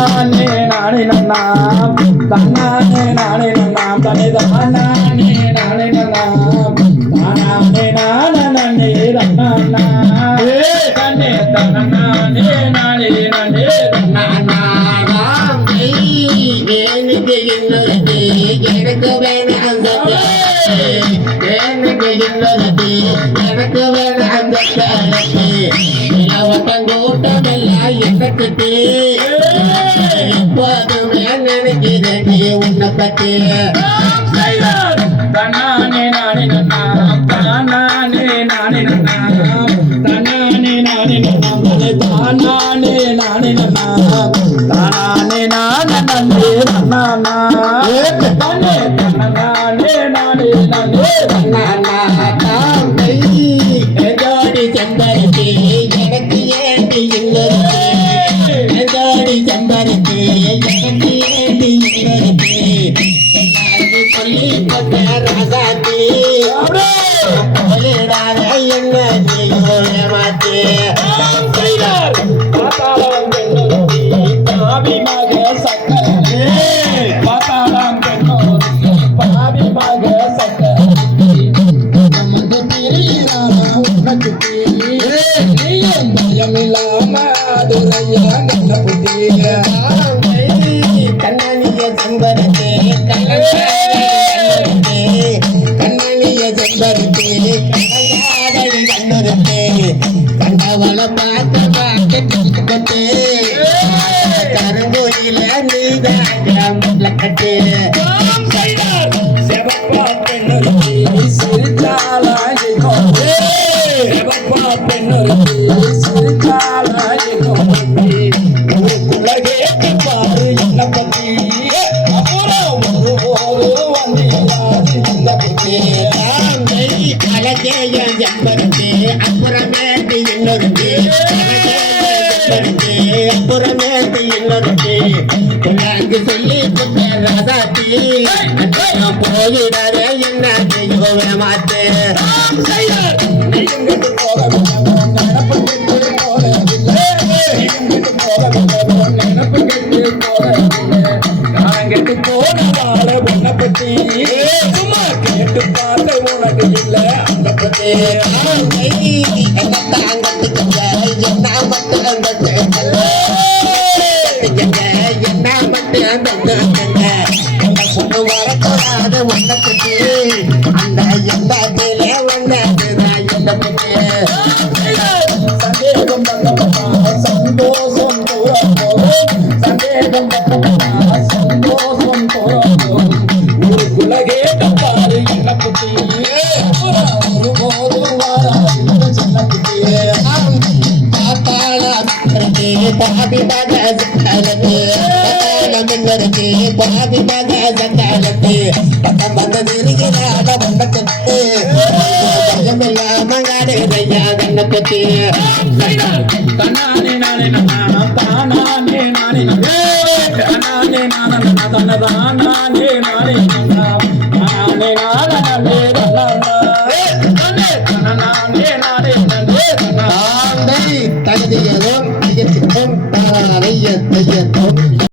தானானே நானே நன்னா தன்னானே நானே நன்னா தனி தானானே நானே நன்னா தானானே நானே நன்னா தன்னே தன்னானே நானே நானே நன்னா எனக்கு எனக்கு வேணாம் எனக்கு வேணாம் கூட்டமெல்லாம் எனக்கு எப்போதுமே நினைக்கிறேன் உன்னை பத்தி தன்னானே நானே நன்னா தானானே நானே நன்னா தன்னானே நானே நன்னா தானானே நானே நன்னா தானானே நானே நன்னே நன்னா தானே தன்னானே நானே நன்னே நன்னா தாமை எதோடி செம்பருத்தி எனக்கு ஏண்டி இல்லது எதோடி செம்பருத்தி எனக்கு ஏண்டி இல்லது சொல்லி கொண்ட ராசாத்தி சொல்லிடாத என்ன மாத்தி பாத்தாளம் பெண்ணொருத்தி பாவி மக சக்கரே பாத்தாளம் பெண்ணொருத்தி பாவி மக சக்கரே நமது பிரியாரா உனக்கு நீயும் பயமில்லாம அதுரையா நல்ல புத்தி கண்ணனிய செம்பருத்தி கண்ணனிய செம்பருத்தி கண்ணாதடி கண்ணுருத்தி கண்டவள பார்த்த பார்த்து கருங்கோயில நீதான் கட்டு செவப்பா பெண்ணொருத்தி சிரிச்சாலாகி செவப்பா பெண்ணொருத்தி சிரிச்சாலாகி உலகேட்டு பாரு என்ன பத்தி அப்புறம் ஒரு வந்தியாது இந்த பத்தி அழகேய செம்பருத்தி அப்புறமேட்டு இன்னொருத்தி அப்புறமேட்டு இன்னொருத்தி உனக்கு சொல்லி கொடுத்த ராசாத்தி போயிடாதே என்ன செய்ய மாட்டே கெட்டு போனதால உன்னை பத்தி சும்மா கேட்டு பார்த்த உனக்கு இல்ல அந்த பத்தி என்ன மட்டும் என்ன மட்டும் அந்த பொண்ணு வரக்கூடாது உன்னை பத்தி அந்த எண்ணத்திலே வந்ததுதான் என்ன பத்தி சந்தேகம் சந்தோஷம் தூரம் போகும் சந்தேகம் சந்தோஷம் தூரம் போகும் ஊருக்குள்ள கேட்ட பாரு என்ன பத்தி ஒருபோதும் வாராது சின்ன பத்தி பாபி மக சக்காலத்து பாபி மக சக்காலத்து பக்கம் வந்தது இருக்கிறாட வந்தக்கத்து பயமில்லாம காடுதையா கண்ண பத்தி தன்னானே நானே நன்னா தானானே நானே நன்னா தானானே நானே நன்னா தானானே நானே நன்னா தானானே